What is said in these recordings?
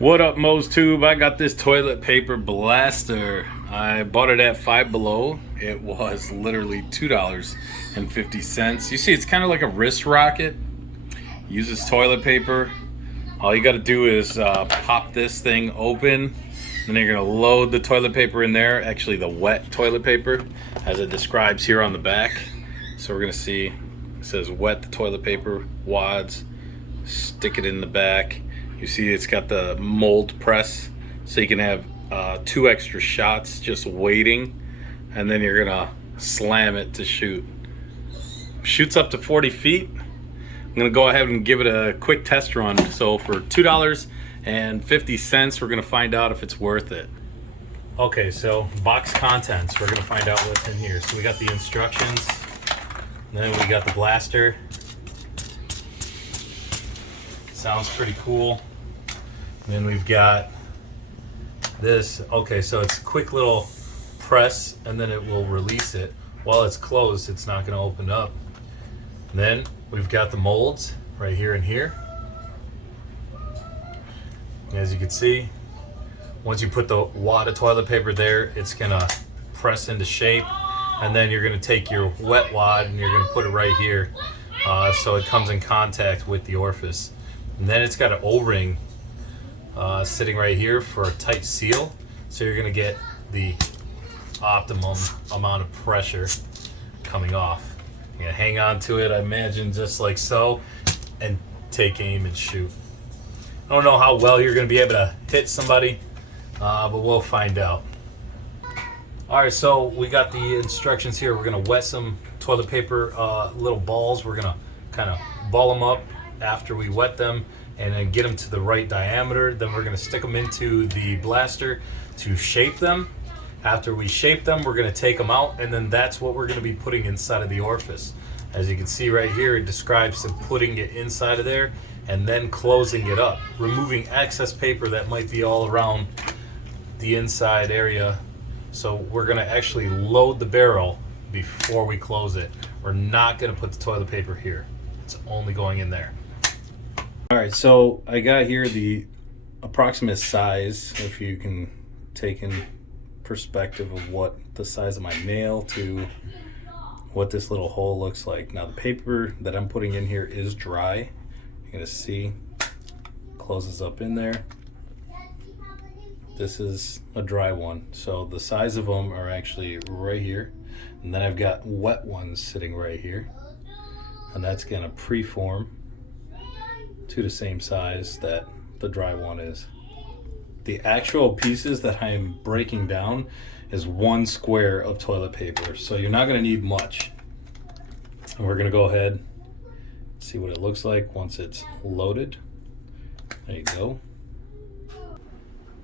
What up, Moe'sTube? I got this toilet paper blaster. I bought it at Five Below. It was literally $2.50. You see, it's kind of like a wrist rocket. Uses toilet paper. All you got to do is pop this thing open, and then you're gonna load the toilet paper in there. Actually, the wet toilet paper, as it describes here on the back. So we're gonna see. It says wet the toilet paper wads. Stick it in the back. You see it's got the mold press, so you can have 2 extra shots just waiting, and then you're gonna slam it to shoot. Shoots up to 40 feet. I'm gonna go ahead and give it a quick test run. So for $2.50, we're gonna find out if it's worth it. Okay, so box contents, we're gonna find out what's in here. So we got the instructions, and then we got the blaster. Sounds pretty cool. Then we've got this. Okay, so it's a quick little press, and then it will release it. While it's closed, it's not going to open up. And then we've got the molds right here and here. As you can see, once you put the wad of toilet paper there, it's going to press into shape. And then you're going to take your wet wad and you're going to put it right here, so it comes in contact with the orifice. And then it's got an O-ring sitting right here for a tight seal, so you're gonna get the optimum amount of pressure coming off. You're gonna hang on to it, I imagine, just like so, and take aim and shoot. I don't know how well you're gonna be able to hit somebody, but we'll find out. Alright, so we got the instructions here. We're gonna wet some toilet paper little balls. We're gonna kind of ball them up after we wet them and then get them to the right diameter. Then we're going to stick them into the blaster to shape them. After we shape them, we're going to take them out, and then that's what we're going to be putting inside of the orifice. As you can see right here, it describes putting it inside of there and then closing it up, removing excess paper that might be all around the inside area. So we're going to actually load the barrel before we close it. We're not going to put the toilet paper here. It's only going in there. All right, so I got here the approximate size, if you can take in perspective of what the size of my nail to what this little hole looks like. Now the paper that I'm putting in here is dry. You're gonna see, closes up in there. This is a dry one. So the size of them are actually right here. And then I've got wet ones sitting right here. And that's gonna preform to the same size that the dry one is. The actual pieces that I am breaking down is 1 square of toilet paper, so you're not going to need much. And we're going to go ahead and see what it looks like once it's loaded. There you go.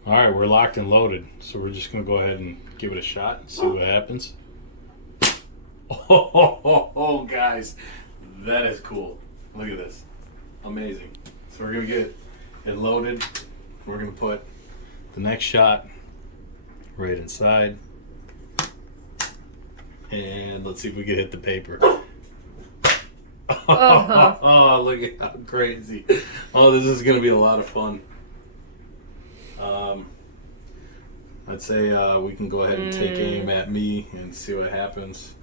All right, we're locked and loaded, so we're just going to go ahead and give it a shot and see what happens. Oh, guys, that is cool. Look at this. Amazing. So we're gonna get it loaded. We're gonna put the next shot right inside, and let's see if we can hit the paper. Oh, look at how crazy. Oh, this is gonna be a lot of fun. I'd say we can go ahead and take aim at me and see what happens.